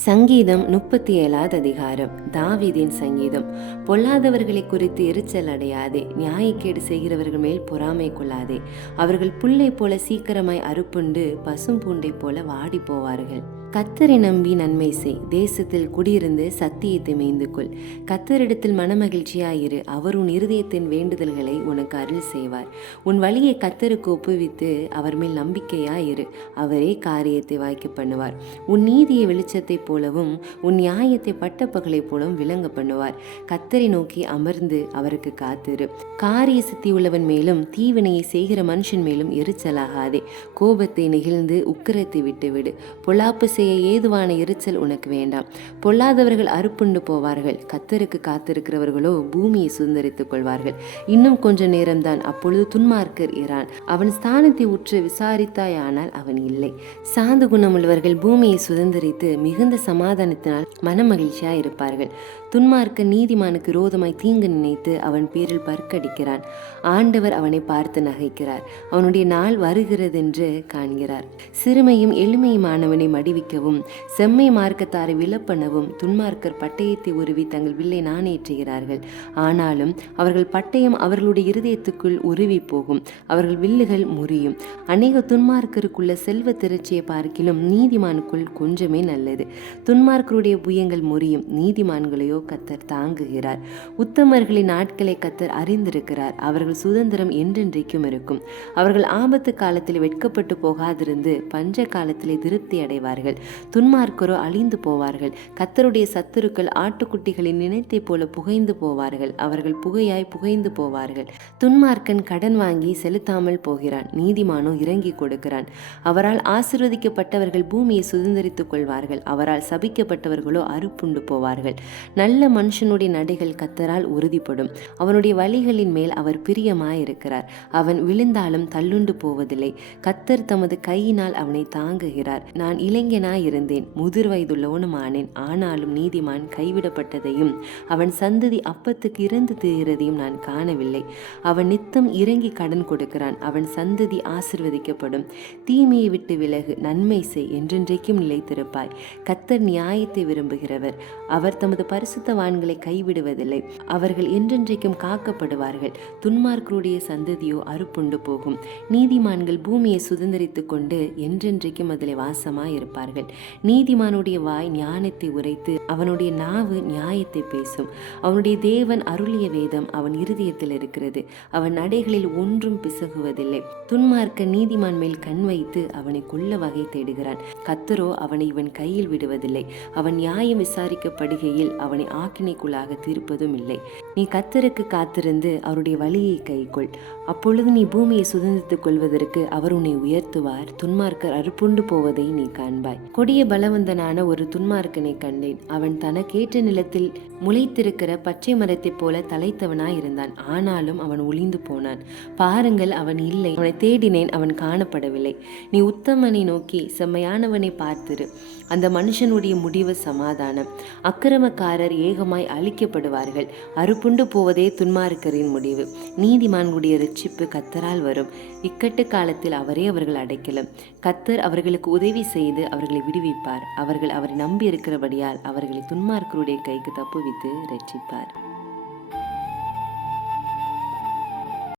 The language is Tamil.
சங்கீதம் முப்பத்தி ஏழாவது அதிகாரம். தாவீதின் சங்கீதம். பொல்லாதவர்களை குறித்து எரிச்சல் அடையாதே. நியாயக்கேடு செய்கிறவர்கள் மேல் பொறாமை கொள்ளாதே. அவர்கள் புல்லை போல சீக்கிரமாய் அறுப்புண்டு பசும் பூண்டை போல வாடி போவார்கள் கத்தரை நம்பி நன்மை செய். தேசத்தில் குடியிருந்து சத்தியத்தை மேய்ந்து கொள். கத்தரிடத்தில் மனமகிழ்ச்சியாயிரு. அவர் உன் இருதயத்தின் வேண்டுதல்களை உனக்கு அருள் செய்வார். உன் வழியை கத்தருக்கு ஒப்புவித்து அவர் மேல் நம்பிக்கையாயிரு. அவரே காரியத்தை வாய்க்க பண்ணுவார். உன் நீதியை வெளிச்சத்தைப் போலவும் உன் நியாயத்தை பட்டப்பகலைப் போலவும் விளங்க பண்ணுவார். கத்தரை நோக்கி அமர்ந்து அவருக்கு காத்திரு. காரிய சித்தி உள்ளவன் மேலும் தீவினையை செய்கிற மனுஷன் மேலும் எரிச்சலாகாதே. கோபத்தை நெகிழ்ந்து உக்கிரத்தை விட்டுவிடு. பொல்லாப்பு செய்ய ஏதுவான எரிச்சல் உனக்கு வேண்டாம். பொல்லாதவர்கள் அறுப்புண்டு போவார்கள். கத்தருக்கு காத்திருக்கிறவர்களோ பூமியை சுதந்திரித்துக் கொள்வார்கள். இன்னும் கொஞ்ச நேரம்தான் அப்பொழுது துன்மார்க்கர் இரான் அவன் ஸ்தானத்தை உற்று விசாரித்தாயானால் அவன் இல்லை. சாந்து குணமுள்ளவர்கள் பூமியை சுதந்திரித்து மிகுந்த சமாதானத்தினால் மனமகிழ்ச்சியாய் இருப்பார்கள் துன்மார்க்க நீதிமானுக்கு ரோதமாய் தீங்கு நினைத்து அவன் பேரில் பற்கடிக்கிறான். ஆண்டவர் அவனை பார்த்து நகைக்கிறார். அவனுடைய நாள் வருகிறதென்று காண்கிறார். சிறுமையும் எளிமையுமானவனை மடிவிக்கவும் செம்மை மார்க்கத்தாரை விலப்பனவும் துன்மார்க்கர் பட்டயத்தை உருவி தங்கள் வில்லை நாணேற்றுகிறார்கள். ஆனாலும் அவர்கள் பட்டயம் அவர்களுடைய இருதயத்துக்குள் உருவி போகும். அவர்கள் வில்லுகள் முறியும். அநேக துன்மார்க்கருக்குள்ள செல்வ திரட்சியை பார்க்கிலும் நீதிமானுக்குள் கொஞ்சமே நல்லது. துன்மார்க்கருடைய புயங்கள் முறியும். நீதிமான்களையோ கத்தர் தாங்குகிறார். உத்தமர்களின் நாட்களை கத்தர் அறிந்திருக்கிறார். அவர்கள் சுதந்திரம் என்றென்றைக்கும் இருக்கும். அவர்கள் ஆபத்து காலத்தில் வெட்கப்பட்டு போகாதிருந்து பஞ்ச காலத்திலே திருப்தி அடைவார்கள். துன்மார்க்கரோ அழிந்து போவார்கள். கத்தருடைய சத்துருக்கள் ஆட்டுக்குட்டிகளின் நினைத்தை போல புகைந்து போவார்கள். அவர்கள் புகையாய் புகைந்து போவார்கள். துன்மார்க்கன் கடன் வாங்கி செலுத்தாமல் போகிறான். நீதிமானோ இறங்கி கொடுக்கிறான். அவரால் ஆசிர்வதிக்கப்பட்டவர்கள் பூமியை சுதந்திரித்துக் கொள்வார்கள். அவரால் சபிக்கப்பட்டவர்களோ அறுப்புண்டு போவார்கள். நல்ல நல்ல மனுஷனுடைய நடைகள் கத்தரால் உறுதிப்படும். அவனுடைய வழிகளின் மேல் அவர் பிரியமாயிருக்கிறார். அவன் விழுந்தாலும் தள்ளுண்டு போவதில்லை. கத்தர் தமது கையினால் அவனை தாங்குகிறார். நான் இளைஞனாயிருந்தேன். முதிர் வயதுள்ளவனுமானேன். ஆனாலும் நீதிமான் கைவிடப்பட்டதையும் அவன் சந்ததி அப்பத்துக்கு இறந்து தீர்கிறதையும் நான் காணவில்லை. அவன் நித்தம் இறங்கி கடன் கொடுக்கிறான். அவன் சந்ததி ஆசிர்வதிக்கப்படும். தீமையை விட்டு விலகு. நன்மை செய். என்றென்றைக்கும் நிலைத்திருப்பாய். கத்தர் நியாயத்தை விரும்புகிறவர். அவர் தமது பரிசு பரிசுத்தவான்களை கைவிடுவதில்லை. அவர்கள் என்றென்றைக்கும் காக்கப்படுவார்கள். துன்மார்க்கருடைய சந்ததியோ அறுப்புண்டு போகும். நீதிமான்கள் பூமியை சுதந்திரித்து கொண்டு என்றென்றைக்கும் அதில் வாசமாய் இருப்பார்கள் நீதிமானுடைய வாய் ஞானத்தை உரைத்து அவனுடைய நாவு நியாயத்தை பேசும். அவனுடைய தேவன் அருளிய வேதம் அவன் இருதயத்தில் இருக்கிறது. அவன் நடைகளில் ஒன்றும் பிசகுவதில்லை. துன்மார்க்க நீதிமான் மேல் கண் வைத்து அவனை கொல்ல வகை தேடுகிறான். கத்தரோ அவனை இவன் கையில் விடுவதில்லை. அவன் நியாயம் விசாரிக்கப்படுகையில் அவனை ஆக்கினைக்குள்ளாக தீர்ப்பதும் இல்லை. நீ கத்தருக்கு காத்திருந்து அவருடைய வழியை கைக்கொள். அப்பொழுது நீ பூமியை சுதந்திரித்துக் கொள்வதற்கு அவர் உன்னை உயர்த்துவார். துன்மார்க்கர் அறுப்புண்டு போவதை நீ காண்பாய். கொடிய பலவந்தனான ஒரு துன்மார்க்கனை கண்டேன். அவன் தனக்கேற்ற நிலத்தில் முளைத்திருக்கிற பச்சை மரத்தைப் போல தலைத்தவனாய் இருந்தான். ஆனாலும் அவன் ஒளிந்து போனான். பாருங்கள் அவன் இல்லை. அவனை தேடினேன் அவன் காணப்படவில்லை. நீ உத்தமனை நோக்கி செம்மையானவனை பார்த்திரு. அந்த மனுஷனுடைய முடிவு சமாதானம். அக்கிரமக்காரர் ஏகமாய் அழிக்கப்படுவார்கள். அறுப்புண்டு போவதே துன்மார்க்கரின் முடிவு. நீதிமான்களுடைய ரட்சிப்பு கத்தரால் வரும். இக்கட்டு காலத்தில் அவரே அவர்கள் அடைக்கலும். கத்தர் அவர்களுக்கு உதவி செய்து அவர்களை விடுவிப்பார். அவர்கள் அவரை நம்பி இருக்கிறபடியால் அவர்களை துன்மார்க்கருடைய கைக்கு தப்புவித்து ரட்சிப்பார்